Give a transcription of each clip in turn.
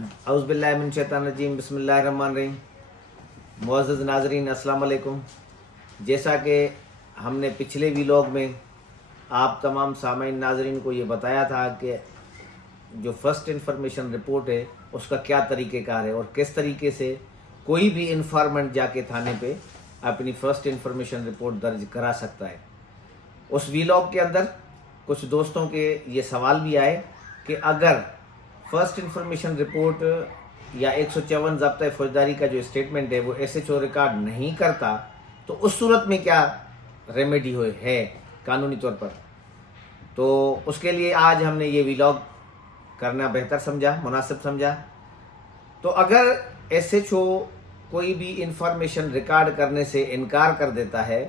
औज़ुबिल्लाहिमिनश्शैतानिर्रजीम बिस्मिल्लाहिर्रहमानिर्रहीम। मुअज़्ज़ज़ नाज़रीन अस्सलाम वालेकुम। जैसा कि हमने पिछले व्लॉग में आप तमाम सामीन नाज़रीन को ये बताया था कि जो फ़र्स्ट इंफॉर्मेशन रिपोर्ट है उसका क्या तरीक़ेकार है और किस तरीके से कोई भी इंफॉर्मेंट जाके थाने पे अपनी फ़र्स्ट इंफॉर्मेशन रिपोर्ट दर्ज करा सकता है। उस व्लॉग के अंदर कुछ दोस्तों के ये सवाल भी आए कि अगर फर्स्ट इंफॉर्मेशन रिपोर्ट या 154 ज़ब्ता फौजदारी का जो स्टेटमेंट है वो SHO रिकॉर्ड नहीं करता तो उस सूरत में क्या रेमेडी है कानूनी तौर पर। तो उसके लिए आज हमने ये व्लॉग करना बेहतर समझा, मुनासिब समझा। तो अगर SHO कोई भी इंफॉर्मेशन रिकॉर्ड करने से इनकार कर देता है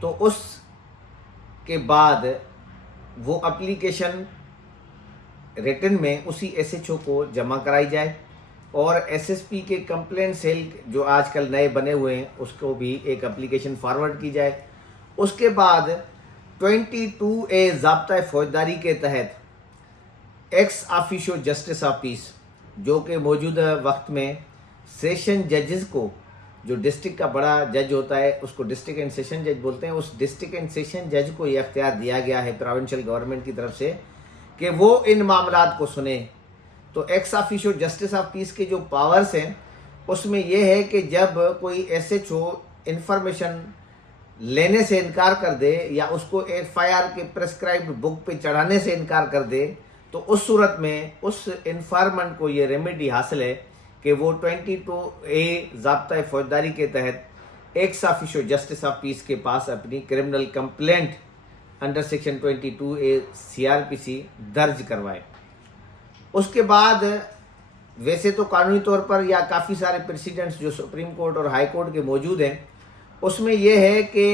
तो उसके बाद वो एप्लीकेशन रिटन में उसी SHO को जमा कराई जाए और SSP के कंप्लेंट सेल जो आजकल नए बने हुए हैं उसको भी एक एप्लीकेशन फॉरवर्ड की जाए। उसके बाद 22A ज़ाब्ता फौजदारी के तहत ex officio justice of peace जो कि मौजूदा वक्त में सेशन जजेस को, जो डिस्ट्रिक्ट का बड़ा जज होता है उसको डिस्ट्रिक्ट एंड सेशन जज बोलते हैं, उस डिस्ट्रिक्ट एंड सेशन जज को यह अख्तियार दिया गया है प्रोविंशियल गवर्नमेंट की तरफ से कि वो इन मामलात को सुने। तो ex officio justice of peace के जो पावर्स हैं उसमें यह है कि जब कोई SHO इंफॉर्मेशन लेने से इनकार कर दे या उसको FIR के प्रेस्क्राइब्ड बुक पे चढ़ाने से इनकार कर दे तो उस सूरत में उस इंफॉर्मेंट को ये रेमेडी हासिल है कि वो 22A ज़ाब्ता फौजदारी के तहत ex officio justice of peace के पास अपनी criminal complaint under section 22A CRPC दर्ज करवाए। उसके बाद वैसे तो कानूनी तौर पर या काफ़ी सारे प्रेसिडेंट्स जो सुप्रीम कोर्ट और हाई कोर्ट के मौजूद हैं उसमें यह है कि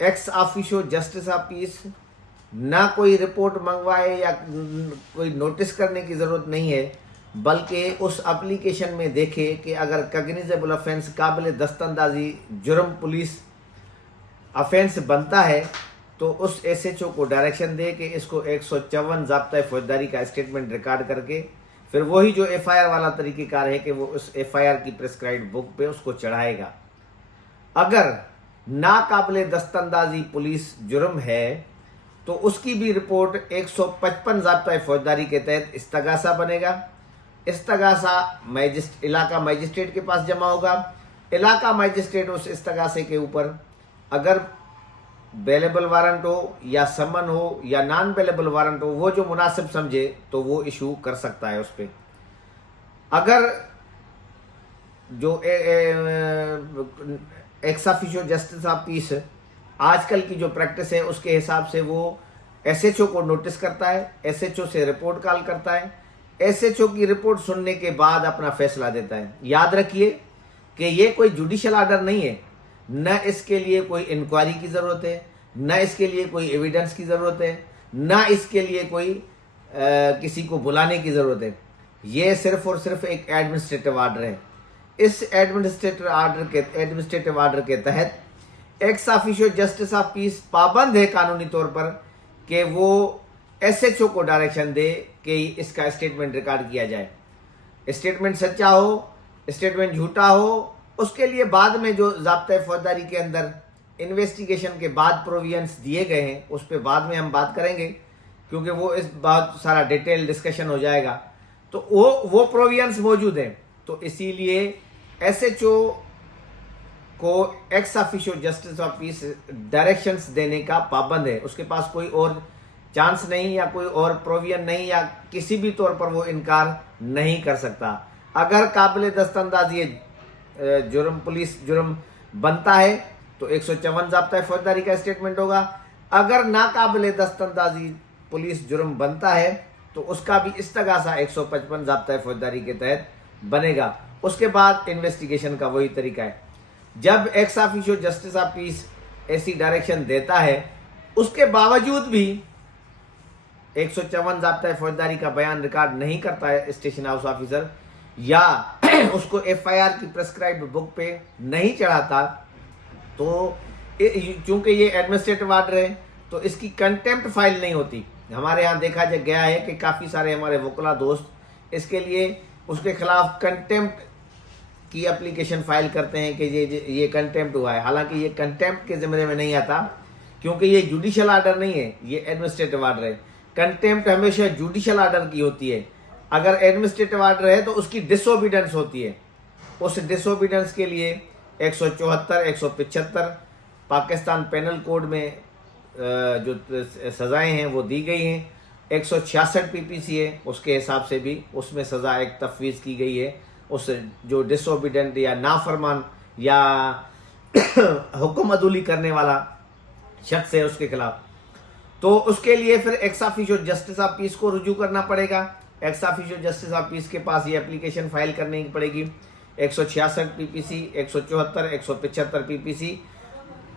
ex officio justice of peace ना कोई रिपोर्ट मंगवाए या कोई नोटिस करने की ज़रूरत नहीं है, बल्कि उस एप्लीकेशन में देखे कि अगर कॉग्निजेबल ऑफेंस काबिल दस्तंदाजी जुर्म पुलिस ऑफेंस बनता है तो उस SHO को डायरेक्शन दे कि इसको 154 ज़ाब्ता फौजदारी का स्टेटमेंट रिकॉर्ड करके फिर वही जो FIR वाला तरीक़ेकार है कि वो उस FIR की प्रेस्क्राइब्ड बुक पे उसको चढ़ाएगा। अगर नाकाबिल दस्तंदाजी पुलिस जुर्म है तो उसकी भी रिपोर्ट 155 ज़ाब्ता फौजदारी के तहत इस्तगासा बनेगा। इस्तगासा इलाका मजिस्ट्रेट के पास जमा होगा। इलाका मजिस्ट्रेट उस इस्तगासे के ऊपर अगर बेलेबल वारंट हो या समन हो या नॉन बेलेबल वारंट हो, वो जो मुनासिब समझे तो वो इशू कर सकता है उस पर। अगर जो ex officio justice of peace आजकल की जो प्रैक्टिस है उसके हिसाब से वो SHO को नोटिस करता है, SHO से रिपोर्ट कॉल करता है, SHO की रिपोर्ट सुनने के बाद अपना फैसला देता है। याद रखिए कि ये कोई जुडिशल आर्डर नहीं है, न इसके लिए कोई इंक्वायरी की ज़रूरत है, न इसके लिए कोई एविडेंस की ज़रूरत है, न इसके लिए कोई किसी को बुलाने की ज़रूरत है। ये सिर्फ और सिर्फ एक एडमिनिस्ट्रेटिव आर्डर है। इस एडमिनिस्ट्रेटिव आर्डर के तहत ex officio justice of peace पाबंद है कानूनी तौर पर कि वो SHO को डायरेक्शन दे कि इसका स्टेटमेंट रिकॉर्ड किया जाए। स्टेटमेंट सच्चा हो, स्टेटमेंट झूठा हो, उसके लिए बाद में जो ज़ाब्ता फौजदारी के अंदर इन्वेस्टिगेशन के बाद प्रोविजंस दिए गए हैं उस पर बाद में हम बात करेंगे, क्योंकि वो इस बहुत सारा डिटेल डिस्कशन हो जाएगा। तो वो प्रोविजंस मौजूद हैं। तो इसीलिए SHO को ex officio justice of peace directions देने का पाबंद है। उसके पास कोई और चांस नहीं या कोई और प्रोविजन नहीं या किसी भी तौर पर वो इनकार नहीं कर सकता। अगर काबिल दस्तंदाजी जुर्म पुलिस जुर्म बनता है तो 154 ज़ाब्ता फौजदारी का स्टेटमेंट होगा। अगर नाकाबिल दस्तंदाजी पुलिस जुर्म बनता है तो उसका भी इस्तगासा 155 ज़ाब्ता फौजदारी के तहत बनेगा। उसके बाद इन्वेस्टिगेशन का वही तरीका है। जब ex officio justice of peace ऐसी डायरेक्शन देता है उसके बावजूद भी 154 ज़ाब्ता फौजदारी का बयान रिकॉर्ड नहीं करता है स्टेशन हाउस ऑफिसर या उसको FIR की प्रेस्क्राइब्ड बुक पे नहीं चढ़ाता, तो चूंकि ये एडमिनिस्ट्रेटिव आर्डर है तो इसकी कंटेम्प्ट फाइल नहीं होती। हमारे यहाँ देखा गया है कि काफ़ी सारे हमारे वकला दोस्त इसके लिए उसके खिलाफ कंटेम्प्ट की एप्लीकेशन फाइल करते हैं कि ये कंटेम्प्ट हुआ है। हालांकि ये कंटेम्प्ट के ज़िम्मे में नहीं आता, क्योंकि ये जुडिशियल आर्डर नहीं है, ये एडमिनिस्ट्रेटिव आर्डर है। कंटेम्प्ट हमेशा जुडिशियल आर्डर की होती है। अगर एडमिनिस्ट्रेटिव आर्डर है तो उसकी डिसोबीडेंस होती है। उस डिसोबीडेंस के लिए 174, 175 पाकिस्तान पेनल कोड में जो सज़ाएं हैं वो दी गई हैं। 166 पीपीसी है, उसके हिसाब से भी उसमें सज़ा एक तफवीज़ की गई है उस जो डिसोबीडेंट या नाफरमान या हुक्म अदूली करने वाला शख्स है उसके खिलाफ। तो उसके लिए फिर ex officio justice of peace को रुजू करना पड़ेगा। Ex officio justice of peace के पास ये एप्लीकेशन फाइल करनी पड़ेगी। 166 पीपीसी, 174, 175 पीपीसी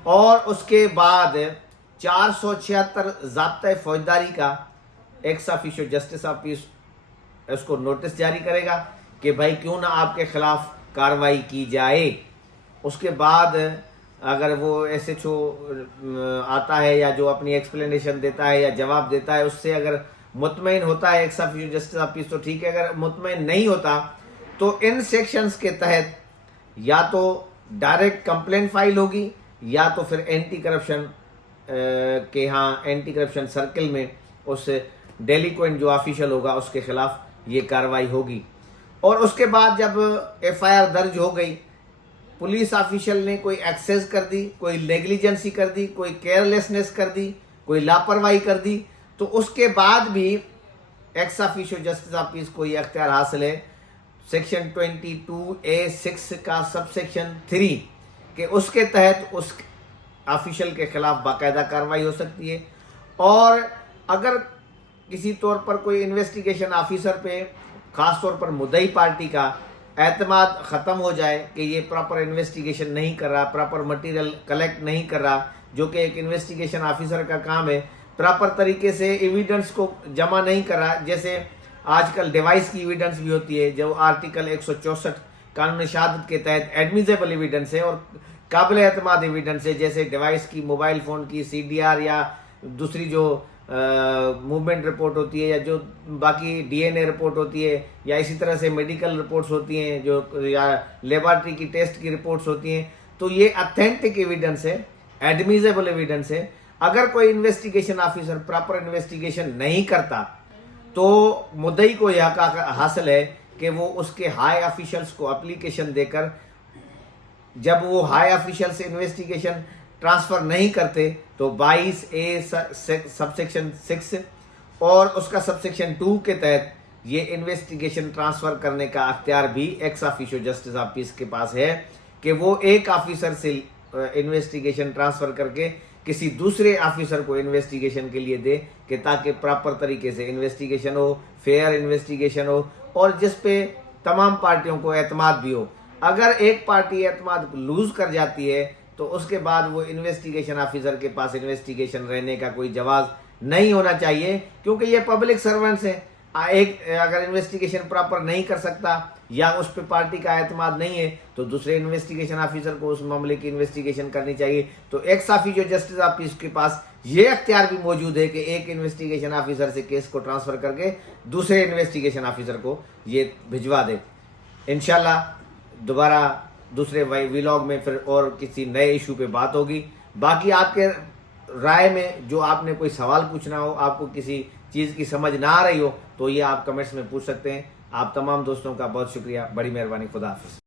और उसके बाद 476 ज़ाब्ता फौजदारी का ex officio justice of peace उसको नोटिस जारी करेगा कि भाई क्यों ना आपके खिलाफ कार्रवाई की जाए। उसके बाद अगर वो एसएचओ आता है या जो अपनी एक्सप्लेनेशन देता है या जवाब देता है, उससे अगर मुतमईन होता है ex officio justice of peace तो ठीक है, अगर मुतमईन नहीं होता तो इन सेक्शंस के तहत या तो डायरेक्ट कंप्लेंट फाइल होगी या तो फिर एंटी करप्शन के यहाँ एंटी करप्शन सर्कल में उस डेलिक्वेंट जो ऑफिशियल होगा उसके खिलाफ ये कार्रवाई होगी। और उसके बाद जब एफआईआर दर्ज हो गई, पुलिस ऑफिशियल ने कोई एक्सेस कर दी, कोई नेग्लिजेंसी कर दी, कोई केयरलेसनेस कर दी, कोई लापरवाही कर दी, तो उसके बाद भी ex officio justice of peace को ये अख्तियार हासिल है सेक्शन 22A(6) का सबसेक्शन 3 के उसके तहत उस ऑफिशियल के खिलाफ बाकायदा कार्रवाई हो सकती है। और अगर किसी तौर पर कोई इन्वेस्टिगेशन ऑफिसर पे ख़ास तौर पर मुद्दई पार्टी का एतमाद ख़त्म हो जाए कि ये प्रॉपर इन्वेस्टिगेशन नहीं कर रहा, प्रॉपर मटेरियल कलेक्ट नहीं कर रहा, जो कि एक इन्वेस्टिगेशन ऑफिसर का काम है, प्रॉपर तरीके से एविडेंस को जमा नहीं कर रहा, जैसे आजकल डिवाइस की एविडेंस भी होती है जो आर्टिकल 164 कानून शहादत के तहत एडमिजेबल एविडेंस है और काबिल एतमाद एविडेंस है, जैसे डिवाइस की, मोबाइल फ़ोन की CDR या दूसरी जो मूवमेंट रिपोर्ट होती है या जो बाकी DNA रिपोर्ट होती है या इसी तरह से मेडिकल रिपोर्ट्स होती हैं जो या लेबॉर्ट्री की टेस्ट की रिपोर्ट्स होती हैं। तो ये ऑथेंटिक एविडेंस है, एडमिजेबल एविडेंस है। अगर कोई इन्वेस्टिगेशन ऑफिसर प्रॉपर इन्वेस्टिगेशन नहीं करता तो मुद्दई को यह हासिल है कि वो उसके हाई ऑफिशियल्स को एप्लीकेशन देकर, जब वो हाई ऑफिशियल से इन्वेस्टिगेशन ट्रांसफ़र नहीं करते तो 22A सबसेक्शन 6 और उसका सबसेक्शन 2 के तहत ये इन्वेस्टिगेशन ट्रांसफ़र करने का अख्तियार भी ex officio justice of peace के पास है कि वो एक ऑफिसर से इन्वेस्टिगेशन ट्रांसफ़र करके किसी दूसरे ऑफिसर को इन्वेस्टिगेशन के लिए दे कि ताकि प्रॉपर तरीके से इन्वेस्टिगेशन हो, फेयर इन्वेस्टिगेशन हो और जिस पे तमाम पार्टियों को एतमाद भी हो। अगर एक पार्टी एतमाद लूज़ कर जाती है तो उसके बाद वो इन्वेस्टिगेशन ऑफिसर के पास इन्वेस्टिगेशन रहने का कोई जवाब नहीं होना चाहिए, क्योंकि ये पब्लिक सर्वेंट्स हैं। एक अगर इन्वेस्टिगेशन प्रॉपर नहीं कर सकता या उस पर पार्टी का एतमाद नहीं है तो दूसरे इन्वेस्टिगेशन ऑफिसर को उस मामले की इन्वेस्टिगेशन करनी चाहिए। तो ex officio justice of peace के पास ये अख्तियार भी मौजूद है कि एक इन्वेस्टिगेशन ऑफिसर से केस को ट्रांसफ़र करके दूसरे इन्वेस्टिगेशन ऑफिसर को ये भिजवा दे। इंशाल्लाह दोबारा दूसरे व्लॉग में फिर और किसी नए इशू पे बात होगी। बाकी आपके राय में जो आपने कोई सवाल पूछना हो, आपको किसी चीज़ की समझ ना आ रही हो तो ये आप कमेंट्स में पूछ सकते हैं। आप तमाम दोस्तों का बहुत शुक्रिया, बड़ी मेहरबानी, खुदा हाफिज़।